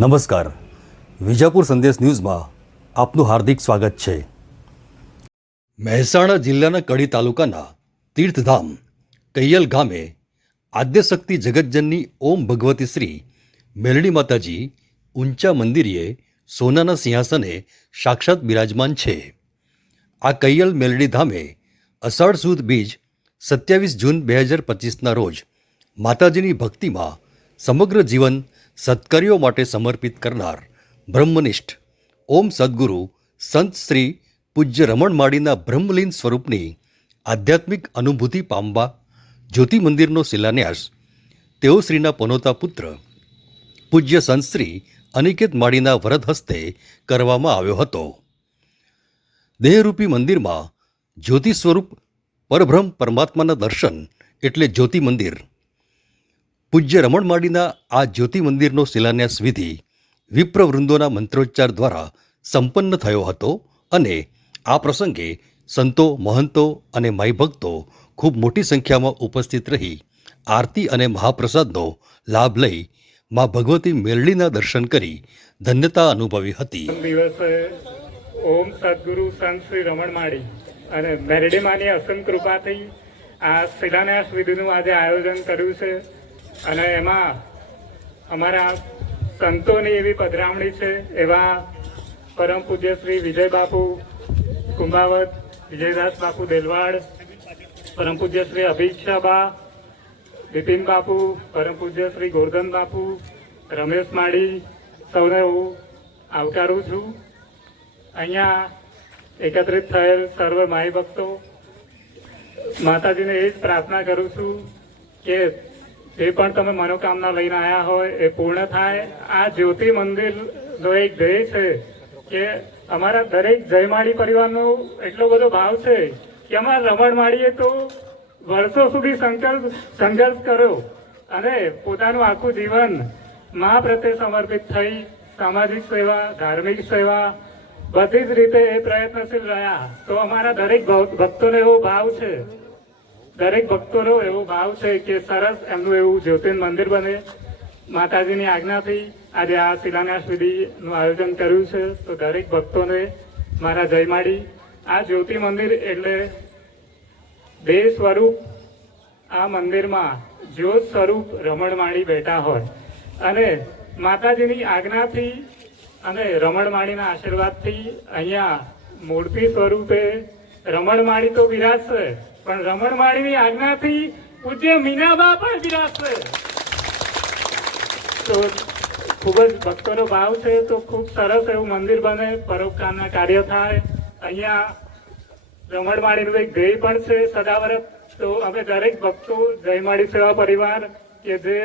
નમસ્કાર. વિજાપુર સંદેશ ન્યૂઝમાં આપનું હાર્દિક સ્વાગત છે. મહેસાણા જિલ્લાના કડી તાલુકાના તીર્થધામ કૈયલ ગામે આદ્યશક્તિ જગતજનની ઓમ ભગવતી શ્રી મેલડી માતાજી ઊંચા મંદિરીએ સોનાના સિંહાસને સાક્ષાત બિરાજમાન છે. આ કૈયલ મેલડી ધામે અષાઢ સુદ બીજ સત્યાવીસ જૂન બે હજાર પચીસના રોજ માતાજીની ભક્તિમાં સમગ્ર જીવન સત્કર્યો માટે સમર્પિત કરનાર બ્રહ્મનિષ્ઠ ઓમ સદગુરુ સંત શ્રી પૂજ્ય રમણ માળીના બ્રહ્મલીન સ્વરૂપની આધ્યાત્મિક અનુભૂતિ પામવા જ્યોતિ મંદિરનો શિલાન્યાસ. તેઓ શ્રીના પનોતા પુત્ર પૂજ્ય સંત શ્રી અનિકેત માળીના વરદ હસ્તે કરવામાં આવ્યો હતો. દેહરૂપી મંદિરમાં જ્યોતિ સ્વરૂપ પરબ્રહ્મ પરમાત્માના દર્શન એટલે જ્યોતિ મંદિર પૂજ્ય રમણ માળીના આ જ્યોતિ મંદિરનો શિલાન્યાસ વિધિ વિપ્રવૃંદોના મંત્રોચ્ચાર દ્વારા સંપન્ન થયો હતો અને આ પ્રસંગે સંતો, મહંતો અને માઈભક્તો ખૂબ મોટી સંખ્યામાં ઉપસ્થિત રહી આરતી અને મહાપ્રસાદનો લાભ લઈ મા ભગવતી મેરડીના દર્શન કરી ધન્યતા અનુભવી હતી. ઓમ સદગુરુ સંત શ્રી રમણ માળી અને મેરડીમાની અસંત કૃપાથી આ શિલાન્યાસ વિધિનું આજે આયોજન કર્યું છે. અને એમાં અમારા સંતોની એવી પધરામણી છે, એવા પરમ પૂજ્ય શ્રી વિજય બાપુ કુંભાવત, વિજયદાસ બાપુ દેલવાડ, પરમ પૂજ્ય શ્રી અભિક્ષાબા બિપિન બાપુ, પરમ પૂજ્ય શ્રી ગોરધન બાપુ, રમેશ માળી, સૌને હું આવકારું છું. અહીંયા એકત્રિત થયેલ સર્વ માઈ ભક્તો, માતાજીને એ જ પ્રાર્થના કરું છું કે જે પણ તમે મનોકામના લઈને આવ્યા હોય એ પૂર્ણ થાય. આ જ્યોતિ મંદિરનો એક ધ્યેય છે કે અમારા દરેક જયમાળી પરિવારનો એટલો બધો ભાવ છે કે અમારા રમણ માળીએ તો વર્ષો સુધી સંઘર્ષ સંઘર્ષ કર્યો અને પોતાનું આખું જીવન મા પ્રત્યે સમર્પિત થઈ સામાજિક સેવા, ધાર્મિક સેવા, બધી જ રીતે એ પ્રયત્નશીલ રહ્યા. તો અમારા દરેક ભક્ત- ભક્તોનો એવો ભાવ છે દરેક ભક્તોનો એવો ભાવ છે કે સરસ એમનું એવું જ્યોતિર્ન મંદિર બને. માતાજીની આજ્ઞાથી આજે આ શિલાન્યાસ વિધિનું આયોજન કર્યું છે. તો દરેક ભક્તોને મારા જયમાડી આ જ્યોતિ મંદિર એટલે બે સ્વરૂપ આ મંદિરમાં જ્યોત સ્વરૂપ રમણમાણી બેઠા હોય. અને માતાજીની આજ્ઞાથી અને રમણમાણીના આશીર્વાદથી અહીંયા મૂર્તિ સ્વરૂપે રમણમાણી તો બિરાજશે પણ રમણમાળીની આજ્ઞાથી પૂજ્ય મીનાબા પણ બિરાજશે તો ખૂબ જ ભક્તોનો ભાવ છે, તો ખૂબ સરસ એવું મંદિર બને, પરોપકારના કાર્ય થાય. અહીંયા રમણમાળીનું એક ધ્યેય પણ છે સદાવરત તો અમે દરેક ભક્તો જય માળી સેવા પરિવાર કે જે